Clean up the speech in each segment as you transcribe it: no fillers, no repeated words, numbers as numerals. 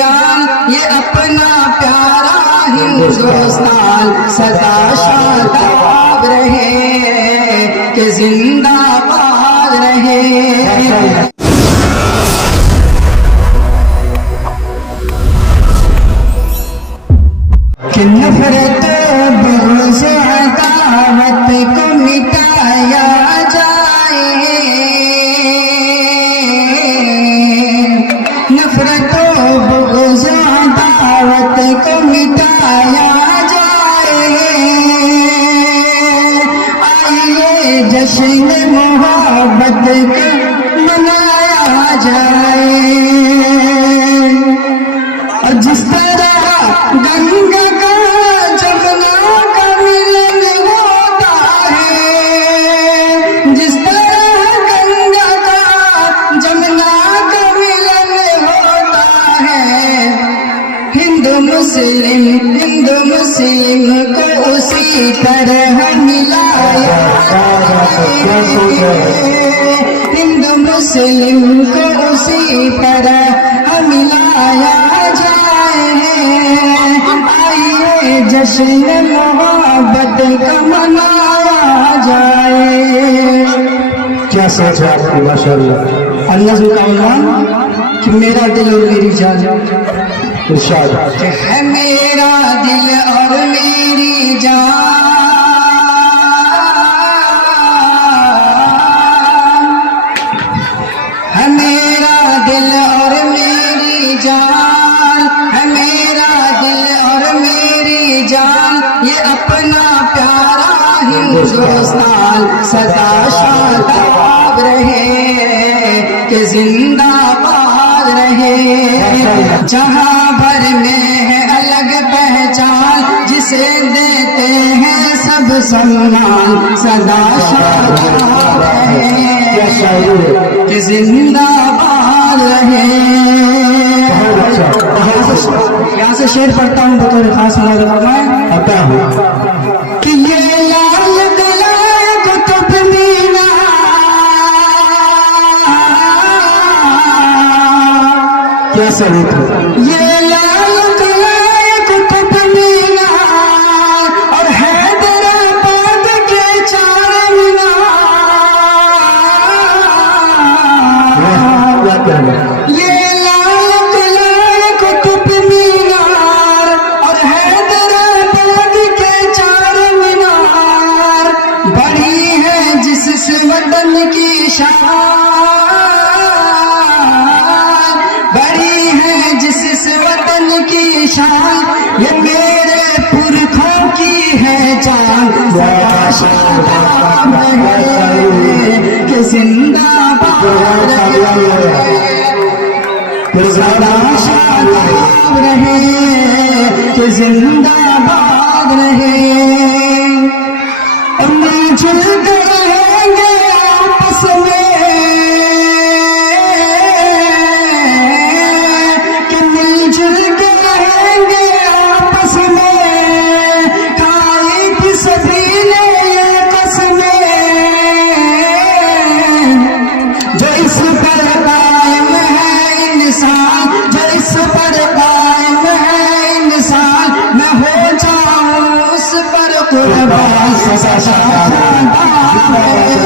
जान ये अपना प्यारा हिंदुस्तान सदा शादाब रहे कि जिंदाबाद रहे। कि नफरत बुग़्ज़ अदावत को मिटाया जाए, नफरत बुग़्ज़ अदावत को मिटाया जाए। आइए जश्न मोहब्बत को मनाया जाए। और जिस तरह गंगा का जमुना का मिलन होता है, जिस तरह गंगा का जमुना का मिलन होता है, हिंदू मुस्लिम को उसी तरह मिलाया जाए। हिंदू मुस्लिम को उसी तरह मिलाया जाए। आइए जश्न मोहब्बत का मनाया जाए। क्या सोच है आपकी? माशाअल्लाह। अल्लाह का उन्वान कि मेरा दिल और मेरी जान, इरशाद है मेरा दिल और मेरी जान, है मेरा दिल और मेरी जान, है मेरा दिल और मेरी जान ये अपना प्यारा हिंदुस्तान सदा शादाब रहे कि जिंदाबाद रहे। जहाँ भर में है अलग पहचान जिसे देते हैं सब सम्मान, सदा शादाब रहे कि जिंदाबाद रहे। यहाँ से शेर पढ़ता हूँ बतौर खास फरमाएं आता हूँ कि ये लाल किला कुतुब मीनार, क्या सरूप है? ये लाल किला कुतुब मीनार और हैदराबाद के चार मीनार। क्या कहना? ये लाल किला कुतुब मीनार और हैदराबाद के चार मीनार बड़ी है जिस वतन की शान, बड़ी है जिस वतन की शान, ये मेरे पुरखों की है जान, सदा शादाब रहे कि जिंदाबाद रहे, सदा शादाब रहे कि जिंदाबाद रहे। और मिलजुल कर रहेंगे आपस में, कि मिलजुल कर रहेंगे आपस में, खाई थी सभी ने ये कसमें, जो इस पर कायम है इंसान, जो इस पर कायम है इंसान, मैं हो जाऊं उस पर कुर्बान, सदा शादाब रहे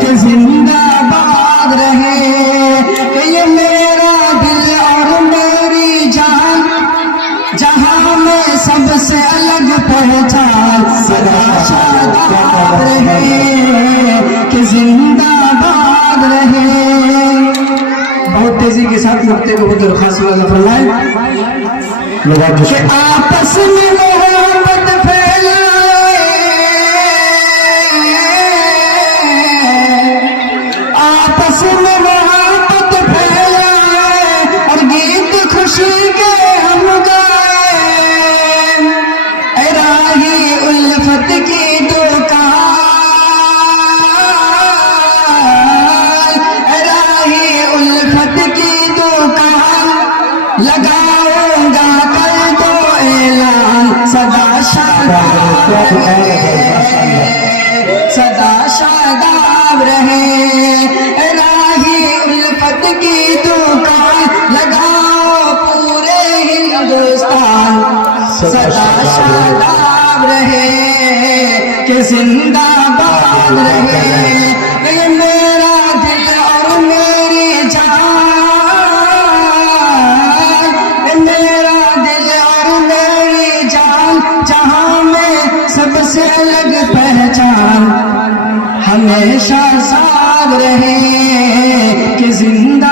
कि जिंदाबाद रहे। कि ये मेरा दिल और मेरी जान, जहां में सबसे अलग पहचान, सदा शादाब रहे कि जिंदाबाद रहे। बहुत तेजी के साथ नुक्ते को बदल खास फरमाए कि आपस में मोहब्बत फैलाए, आपस में मोहब्बत फैलाए और गीत खुशी के हम गाए। राही उल्फत की दुकान, राही उल्फत की दुकान लगाऊंगा कल तो ऐलान, सदा शादाब रहे, सदा शादाब रहे। राही उल्फत की दुकान लगाओ शादाब रहे कि जिंदाबाद रहे। ये मेरा दिल और मेरी जान, ये मेरा दिल और मेरी जान, जहां में सबसे अलग पहचान, हमेशा साथ रहे कि जिंदा